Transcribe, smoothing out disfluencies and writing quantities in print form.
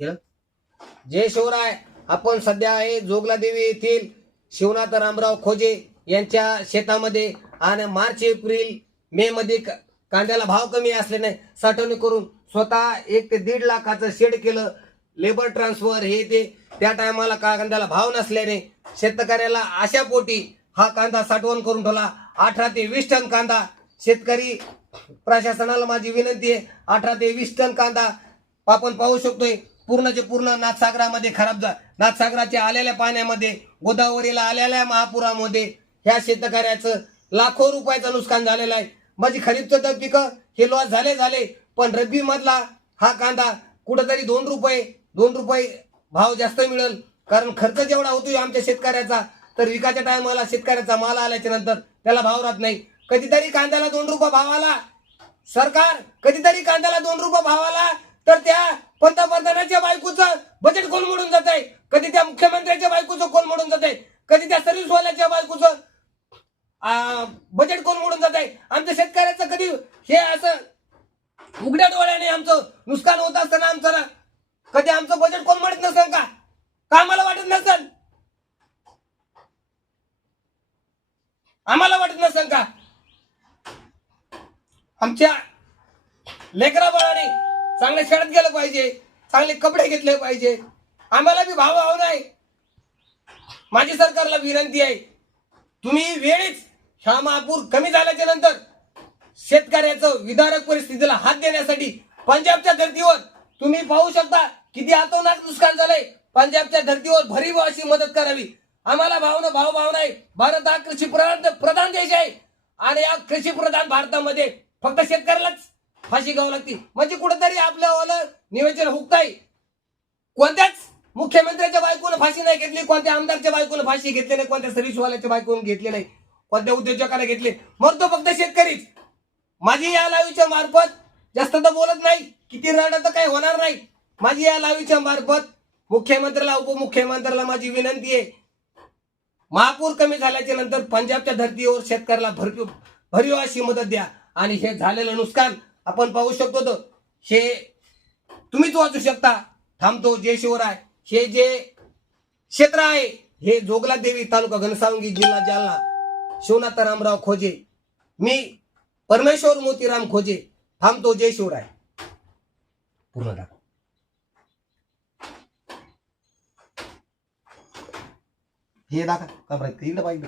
केलं. जय शिवराय. आपण सध्या आहे जोगला देवी येथील शिवनाथ रामराव खोजे यांच्या शेतामध्ये आणि मार्च एप्रिल मे मध्ये कांद्याला भाव कमी असल्याने साठवणूक करून स्वतः 1 ते 1.5 लाखाचं शेड केलं. लेबर ट्रान्सफर हे ते त्या टायमाला कांद्याला भाव नसल्याने शेतकऱ्याला अशा पोटी हा कांदा साठवण करून ठेवला. 18 ते 20 टन कांदा. शेतकरी प्रशासनाला माझी विनंती आहे, 18 ते 20 टन कांदा आपण पाहू शकतोय पूर्णचे पूर्ण नाथसागरामध्ये खराब झाला. नाथसागराच्या आलेल्या पाण्यामध्ये, गोदावरीला आलेल्या महापुरामध्ये ह्या शेतकऱ्याचं लाखो रुपयाचं नुकसान झालेलं आहे. माझी खरीपचं तर पिकं हे लॉस झाले, पण रब्बी मधला हा कांदा कुठेतरी 2 रुपये भाव जास्त मिळेल. कारण खर्च जेवढा होतोय आमच्या शेतकऱ्याचा, तर विकाच्या टायमाला शेतकऱ्याचा माल आल्याच्या नंतर त्याला भाव राहत नाही. कधीतरी कांद्याला 2 रुपये भावाला सरकार, कधीतरी कांद्याला 2 रुपये भावाला, तर त्या पंतप्रधानाच्या बायकोचं बजेट कोण मोडून जात आहे, कधी त्या मुख्यमंत्र्याच्या बायकोचं कोण मोडून जात आहे, कधी त्या सर्व्हिसवाल्याच्या बायकोचं बजेट कोण मोडून जात आहे. आमच्या शेतकऱ्याचं कधी हे असं उघड्या डोळ्याने आमचं नुकसान होत असताना आमचं कधी आमचं बजेट कोण म्हणत नसेल का? आम्हाला वाटत नसेल, आम्हाला वाटत नसेल का? आमच्या लेकरा बाळाने चांगल्या शाळेत गेलं पाहिजे, चांगले कपडे घेतले पाहिजे. आम्हाला बी भाव नाही. माझी सरकारला विनंती आहे, तुम्ही वेळीच हा महापूर कमी झाल्याच्या नंतर शेतकऱ्याचं विदारक परिस्थितीला हात देण्यासाठी पंजाबच्या धर्तीवर तुम्ही पाहू शकता किती अतोनात नुकसान झालंय. पंजाबच्या धर्तीवर भरीव अशी मदत करावी. आम्हाला भाव नाही. भारत हा कृषी प्रधान देश आहे आणि या कृषी प्रधान भारतामध्ये फक्त शेतकऱ्यालाच फाशी घ्यावी लागते. म्हणजे कुठेतरी आपल्यावालं नियोजन हुकताय. कोणत्याच मुख्यमंत्र्याच्या बायकोनं फाशी नाही घेतली, कोणत्या आमदारच्या बायकोनं फाशी घेतली नाही, कोणत्या सर्व्हिसवाल्याच्या बायकोनं घेतली नाही, कोणत्या उद्योजकाला घेतले. मग तो फक्त शेतकरीच. माझी या लाईव्हच्या मार्फत जास्त तर बोलत नाही, किती रडत काही होणार नाही. माझी या लाईव्हच्या मार्फत मुख्यमंत्र्याला, उपमुख्यमंत्र्याला माझी विनंती आहे, महापूर कमी झाल्याच्या नंतर पंजाबच्या धर्तीवर शेतकऱ्याला भरीव अशी मदत द्या. आणि हे झालेलं नुकसान आपण पाहू शकतो, तर हे तुम्हीच वाचू शकता. थांबतो. जय शिवराय. हे जे क्षेत्र आहे हे जोगला देवी, तालुका घनसावंगी, जिल्हा जालना, शिवनाथ रामराव खोजे. मी परमेश्वर मोतीराम खोजे. थांबतो. जय शिवराय. पूर्ण दाखव. हे दाखवा का बरं, इकडे पाहिजे.